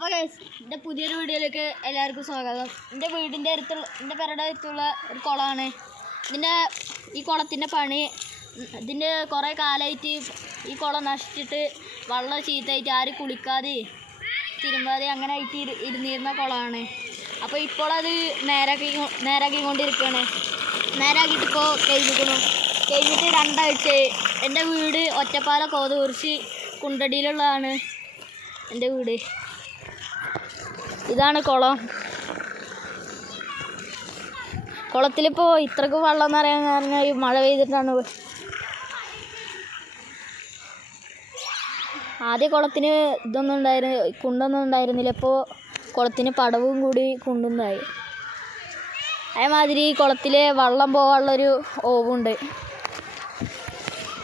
അപ്പോൾ എൻ്റെ പുതിയൊരു വീഡിയോയിലേക്ക് എല്ലാവർക്കും സ്വാഗതം. എൻ്റെ വീടിൻ്റെ അടുത്തുള്ള എൻ്റെ പെരയുടെ അടുത്തുള്ള ഒരു കുളമാണ്. ഈ കുളത്തിൻ്റെ പണി ഇതിൻ്റെ കുറേ കാലമായിട്ട് ഈ കുളം നശിച്ചിട്ട് വെള്ളം ചീത്തയായിട്ട് ആരും കുളിക്കാതെ തിരുമ്പാതെ അങ്ങനെ ആയിട്ട് ഇരുന്നിരുന്ന കുളമാണ്. അപ്പോൾ ഇപ്പോൾ അത് നേരാക്കിക്കൊണ്ടിരിക്കുകയാണ്. നേരാക്കിയിട്ട് ഇപ്പോൾ കഴിഞ്ഞിട്ട് 2 ആഴ്ചയായി. എൻ്റെ വീട് ഒറ്റപ്പാലം കോതകുറിശി കുണ്ടടിയിലുള്ളതാണ് എൻ്റെ വീട്. ഇതാണ് കുളം. കുളത്തിലിപ്പോൾ ഇത്രക്ക് വെള്ളം എന്ന് പറയാൻ കാരണം ഈ മഴ പെയ്തിട്ടാണ്. ആദ്യം കുളത്തിന് കുണ്ടൊന്നും ഉണ്ടായിരുന്നില്ല. ഇപ്പോൾ കുളത്തിന് പടവും കൂടി കുണ്ടുണ്ടായി. അതേമാതിരി കുളത്തിൽ വെള്ളം പോകാനുള്ളൊരു ഓവുണ്ട്.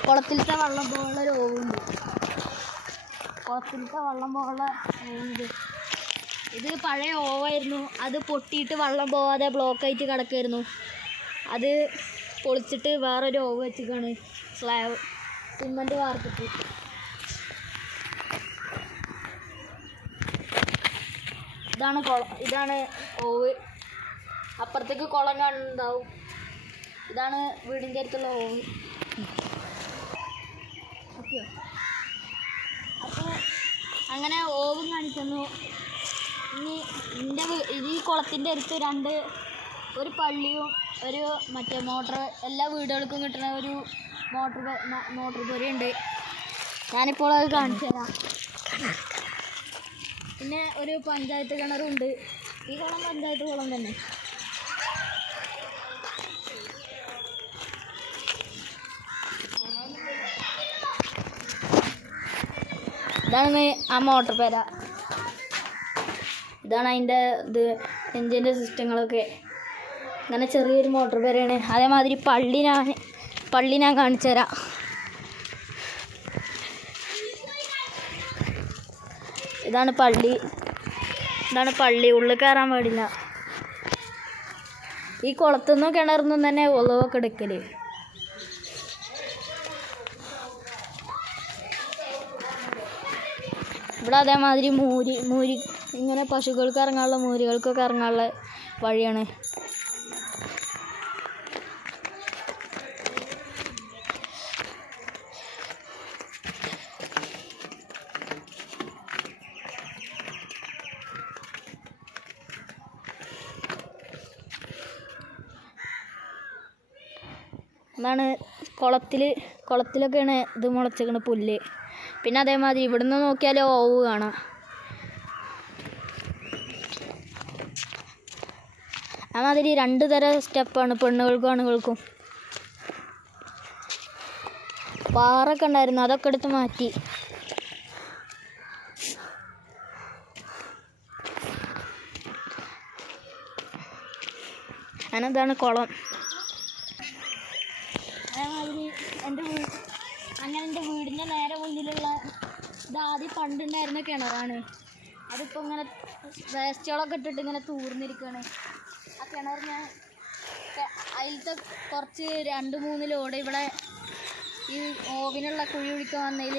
കുളത്തിലത്തെ വെള്ളം പോകാനുള്ളൊരു ഓവുണ്ട്. ഇത് പഴയ ഓവായിരുന്നു. അത് പൊട്ടിയിട്ട് വെള്ളം പോവാതെ ബ്ലോക്കായിട്ട് കിടക്കുമായിരുന്നു. അത് പൊളിച്ചിട്ട് വേറൊരു ഓവ് വെച്ചിട്ടാണ് സ്ലാബ് സിമൻറ്റ് വാർത്തിട്ട്. ഇതാണ് കുളം, ഇതാണ് ഓവ്. അപ്പുറത്തേക്ക് കുളം കാണുന്നുണ്ടാവും. ഇതാണ് വീടിൻ്റെ അടുത്തുള്ള ഓവ്. ഓക്കെ, അപ്പോൾ അങ്ങനെ ഓവും കാണിക്കുന്നു. ഇനി ഈ കുളത്തിൻ്റെ അടുത്ത് ഒരു പള്ളിയും ഒരു മറ്റേ മോട്ടർ, എല്ലാ വീടുകൾക്കും കിട്ടുന്ന ഒരു മോട്ടർ പൊരയുണ്ട്. ഞാനിപ്പോൾ അത് കാണിച്ചു തരാം. പിന്നെ ഒരു പഞ്ചായത്ത് കിണറുണ്ട്. ഈ കുളം പഞ്ചായത്ത് കുളം തന്നെ. ഇതാണ് ആ മോട്ടർ പെര. ഇതാണ് അതിൻ്റെ എൻജിൻ്റെ സിസ്റ്റങ്ങളൊക്കെ. അങ്ങനെ ചെറിയൊരു മോട്ടർ പെരയാണ്. അതേമാതിരി പള്ളി ഞാൻ കാണിച്ചു തരാം. ഇതാണ് പള്ളി. ഉള്ളിൽ കയറാൻ പാടില്ല. ഈ കുളത്തുനിന്നും കിണറിന്നും തന്നെ ഉളവൊക്കെ എടുക്കല്. ഇവിടെ അതേമാതിരി മൂരി ഇങ്ങനെ പശുക്കൾക്ക് ഇറങ്ങാനുള്ള മൂരികൾക്കൊക്കെ ഇറങ്ങാനുള്ള വഴിയാണ്. എന്നാണ് കുളത്തിലൊക്കെയാണ് ഇത് മുളച്ചിരിക്കുന്ന പുല്ല്. പിന്നെ അതേമാതിരി ഇവിടുന്ന് നോക്കിയാൽ ഓവ് കാണാം. അതേമാതിരി 2 തരം സ്റ്റെപ്പാണ് പെണ്ണുകൾക്കും ആണുകൾക്കും. പാറൊക്കെ ഉണ്ടായിരുന്നു, അതൊക്കെ എടുത്ത് മാറ്റി. അങ്ങനെതാണ് കുളം. അതേമാതിരി എൻ്റെ വീടിൻ്റെ നേരെ മുന്നിലുള്ള ആദ്യം പണ്ടുണ്ടായിരുന്ന കിണറാണ്. അതിപ്പോൾ ഇങ്ങനെ വേസ്റ്റുകളൊക്കെ ഇട്ടിട്ട് ഇങ്ങനെ തൂർന്നിരിക്കുകയാണ്. ആ കിണർ ഞാൻ അതിലത്തെ കുറച്ച് 2-3 ലോഡ് ഇവിടെ ഈ ഓവിനുള്ള കുഴി പിടിക്കാൻ വന്നതിൽ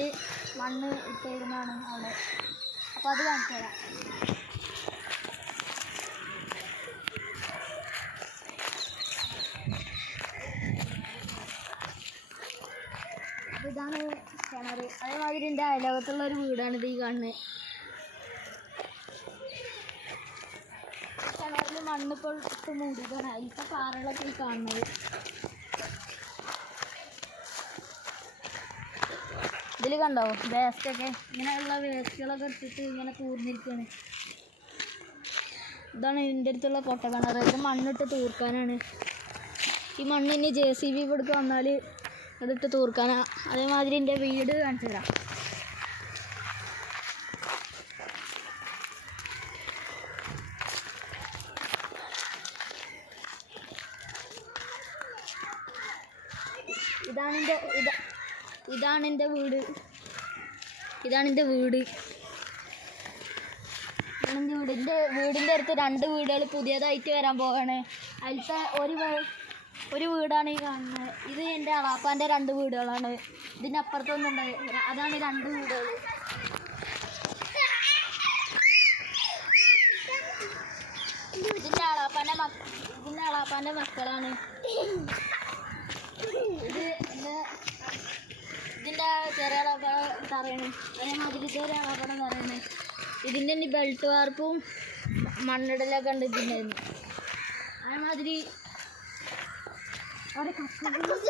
മണ്ണ് ഇട്ടിരുന്നതാണ് അവിടെ. അപ്പോൾ അത് കാണിച്ചു തരാം. ഇതാണ് കിണർ. അതേമാതിരി എൻ്റെ അയലോകത്തുള്ളൊരു വീടാണിത് ഈ കാണുന്നത്. കിണറിൽ മണ്ണിപ്പോൾ ഇട്ട് മൂടിയതാണ്. അതിലത്തെ പാറകളൊക്കെ ഈ കാണുന്നത്. ഇതിൽ കണ്ടോ വേസ്റ്റൊക്കെ, ഇങ്ങനെയുള്ള വേസ്റ്റുകളൊക്കെ ഇട്ടിട്ട് ഇങ്ങനെ തൂർന്നിരിക്കുകയാണ്. ഇതാണ് ഇതിൻ്റെ അടുത്തുള്ള പൊട്ടക്കിണർ. ഇത് മണ്ണിട്ട് തൂർക്കാനാണ്. ഈ മണ്ണിന് JCB ഇവിടേക്ക് വന്നാൽ അതിട്ട് തൂർക്കാനാ. അതേമാതിരി എൻ്റെ വീട് കാണിച്ചു തരാം. ഇതാണ് എൻ്റെ വീട്. എൻ്റെ വീടിൻ്റെ അടുത്ത് 2 വീടുകൾ പുതിയതായിട്ട് വരാൻ പോവാണ്. അതിലത്തെ ഒരു വീടാണ് ഈ കാണുന്നത്. ഇത് എൻ്റെ അളാപ്പാൻ്റെ 2 വീടുകളാണ്. ഇതിൻ്റെ അപ്പുറത്തൊന്നും ഉണ്ടായി. അതാണ് 2 വീടുകൾ. എൻ്റെ മക്കളാണ്. ഇത് ഇതിൻ്റെ ചെറിയ അളപ്പടം പറയണേ, അതേമാതിരി ഇതൊരു അളപ്പടം പറയണേ. ഇതിൻ്റെ ഇനി ബെൽറ്റ് വാർപ്പും മണ്ണിടലൊക്കെ ഉണ്ട് ഇതിൻ്റെ. അതേമാതിരി അവിടെ കക്കൂസ്